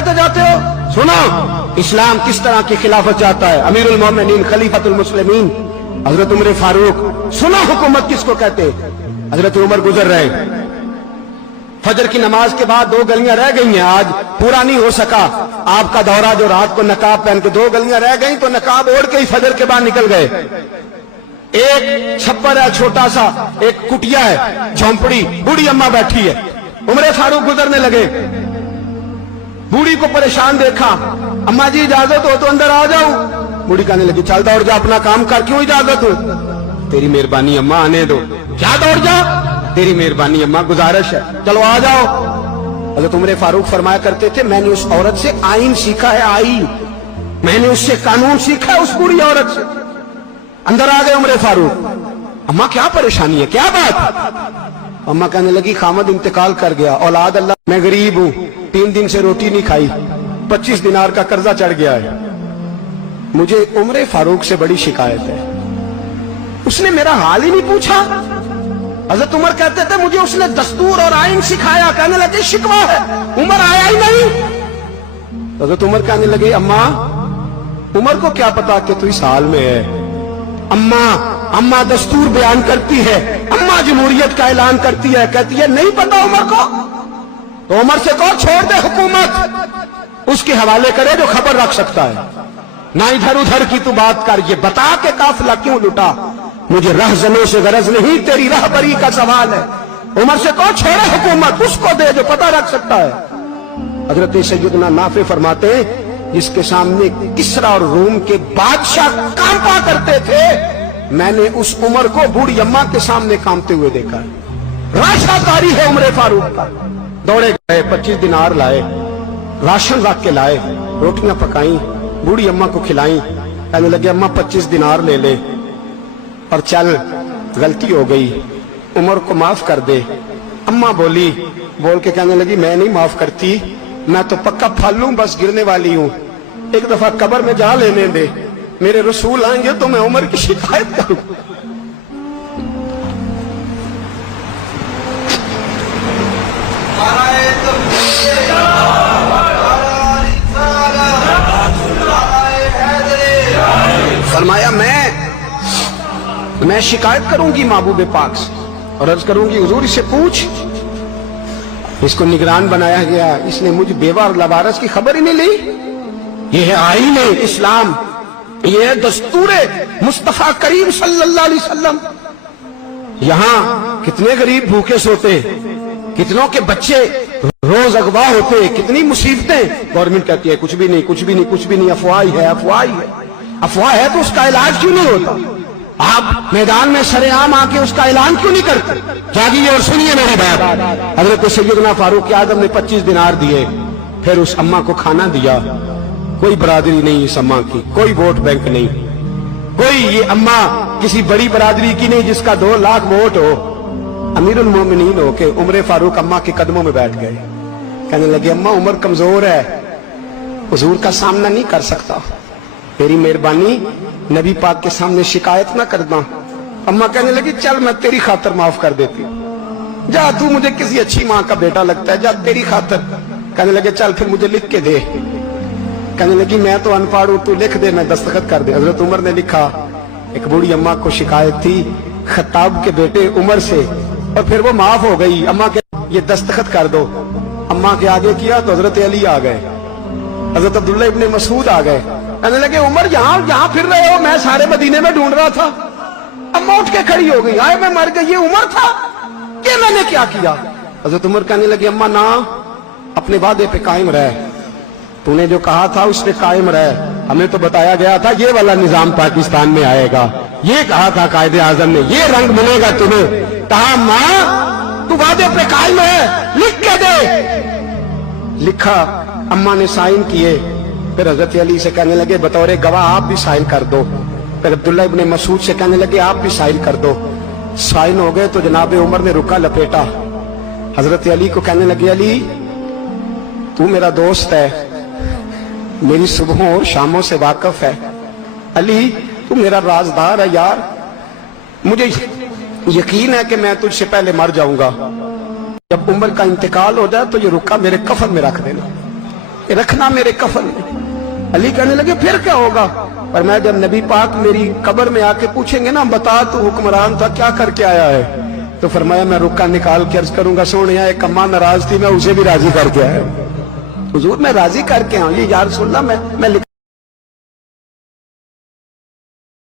कहते जाते हो? सुनो इस्लाम किस तरह की खिलाफत चाहता है। अमीरुल मोमिनीन खलीफतुल मुस्लिमीन हजरत उमर फारूक। सुनो हुकूमत किसको कहते। हजरत उमर गुजर रहे, फजर की नमाज के बाद 2 गलियां रह गई हैं, आज पूरा नहीं हो सका आपका दौरा, जो रात को नकाब पहन के 2 गलियां रह गई तो नकाब ओढ़ के ही फजर के बाद निकल गए। एक छप्पर है छोटा सा, एक कुटिया है, झोंपड़ी, बूढ़ी अम्मा बैठी है। उमर फारूक गुजरने लगे, बूढ़ी को परेशान देखा, अम्मा जी इजाजत हो तो अंदर आ जाऊं। बूढ़ी कहने लगी चल दौड़ जा, अपना काम कर, क्यों इजाजत हो? तेरी मेहरबानी अम्मा, आने दो। क्या दौड़ जा? तेरी मेहरबानी अम्मा, गुजारिश है, चलो आ जाओ। हज़रत उमर फारूक फरमाया करते थे मैंने उस औरत से आईन सीखा है, आईन, मैंने उससे कानून सीखा है, उस बूढ़ी औरत से। अंदर आ गए उमर फारूक, अम्मा क्या परेशानी है, क्या बात? अम्मा कहने लगी खामद इंतकाल कर गया, औलाद अल्लाह, मैं गरीब हूं, 3 दिन से रोटी नहीं खाई, 25 दिनार का कर्जा चढ़ गया है, मुझे उमर फारूक से बड़ी शिकायत है। उसने मेरा हाल ही नहीं पूछा। हजरत उमर कहते थे मुझे उसने दस्तूर और आइन सिखाया, कहने लगे शिकवा है, उमर आया ही नहीं। हजरत उमर कहने लगे अम्मा, उमर को क्या पता कि तू इस हाल में है। अम्मा दस्तूर बयान करती है, अम्मा जमहूरियत का ऐलान करती है, कहती है नहीं पता उमर को, तो उमर से कहो छोड़ दे हुकूमत, उसके हवाले करे जो खबर रख सकता है, ना इधर उधर की तू बात कर, ये बता के काफिला क्यों लुटा, मुझे रहजनों से गरज नहीं, तेरी रहबरी का सवाल है। उमर से कहो छोड़े हुकूमत, उसको दे जो पता रख सकता है। हजरत सैयदना नाफे फरमाते हैं जिसके सामने किसरा और रूम के बादशाह कांपा करते थे, मैंने उस उमर को बूढ़ी अम्मा के सामने कांपते हुए देखा है। राशाकारी है उमर फारूक का। दौड़े गए, 25 दिनार लाए, राशन रख के लाए, रोटियां पकाई, बूढ़ी अम्मा को खिलाई, कहने लगे अम्मा 25 दिनार ले ले और चल, गलती हो गई, उमर को माफ कर दे। अम्मा बोल के कहने लगी मैं नहीं माफ करती, मैं तो पक्का फालू, बस गिरने वाली हूं, एक दफा कब्र में जा लेने दे, मेरे रसूल आएंगे तो मैं उमर की शिकायत करूं। फरमाया मैं शिकायत करूंगी महबूब पाक से और अर्ज करूंगी हुजूर इससे पूछ, इसको निगरान बनाया गया, इसने मुझे बेवा और लवारस की खबर ही नहीं ली। ये है आईन इस्लाम, ये है दस्तूर मुस्तफा करीम सल्लल्लाहु अलैहि वसल्लम। यहां कितने गरीब भूखे सोते, कितनों के बच्चे रोज अगवा होते, कितनी मुसीबतें। गवर्नमेंट कहती है कुछ भी नहीं, कुछ भी नहीं, कुछ भी नहीं, अफवाह ही है, अफवाह ही है। अफवाह है तो उसका इलाज क्यों नहीं होता? आप मैदान में सरेआम आके उसका ऐलान क्यों नहीं करते? जागिए और सुनिए मेरी बात। हजरत सैयदना फारूक आजम ने 25 दिनार दिए, फिर उस अम्मा को खाना दिया। कोई बरादरी नहीं इस अम्मा की, कोई वोट बैंक नहीं, कोई ये अम्मा किसी बड़ी बरादरी की नहीं जिसका 2 लाख वोट हो। अमीरुल मोमिनीन हो के उमर फारूक अम्मा के कदमों में बैठ गए, कहने लगे अम्मा उमर कमजोर है, हुजूर का सामना नहीं कर सकता, तेरी मेहरबानी नबी पाक के सामने शिकायत ना करना। अम्मा कहने लगी चल मैं तेरी खातर माफ कर देती हूं, जा तू मुझे किसी अच्छी माँ का बेटा लगता है, जा तेरी खातर। कहने लगे चल फिर मुझे लिख के दे। कहने लगी मैं तो अनपढ़ हूं, तू लिख दे, मैं दस्तखत कर दे। हजरत उमर ने लिखा। एक बूढ़ी अम्मा को शिकायत थी खत्ताब के बेटे उमर से, और फिर वो माफ हो गई। अम्मा के ये दस्तखत कर दो। अम्मा के आगे किया तो हजरत अली आ गए, हजरत अब्दुल्ला इब्ने मसूद आ गए। कहने लगे उमर यहाँ फिर रहे हो, मैं सारे मदीने में ढूंढ रहा था। अम्मा उठ के खड़ी हो गई, आए मैं मर गई, ये उमर था कि मैंने क्या किया? हजरत उमर कहने लगे अम्मा ना, अपने वादे पे कायम रह, तूने जो कहा था उस पे कायम रह। हमें तो बताया गया था ये वाला निजाम पाकिस्तान में आएगा, ये कहा था कायदे आजम ने, ये रंग मिलेगा तुम्हें। कहा मां तू वादे पे कायम है, लिख के दे। लिखा, अम्मा ने साइन किए। फिर हजरत अली से कहने लगे बतौर गवाह आप भी साइन कर दो। फिर अब्दुल्ला इब्ने मसूद से कहने लगे आप भी साइन कर दो। साइन हो गए तो जनाब उमर ने रुका लपेटा। हजरत अली को कहने लगे अली तू मेरा दोस्त है, मेरी सुबहों और शामों से वाकिफ है, अली तू मेरा राजदार है यार, मुझे यकीन है कि मैं तुझसे पहले मर जाऊंगा। जब उमर का इंतकाल हो जाए तो ये रुका मेरे कफन में रख देना। کہ رکھنا میرے کفن میں. علی کہنے لگے پھر کیا ہوگا؟ پر میں جب نبی پاک میری قبر میں آ کے پوچھیں گے نا بتا تو حکمران تھا کیا کر کے آیا ہے، تو فرمایا میں رکا نکال کے عرض کروں گا سونیا ایک اماں ناراض تھی میں اسے بھی راضی کر کے آیا. حضور میں راضی کر کے آؤں. یہ یا رسول اللہ میں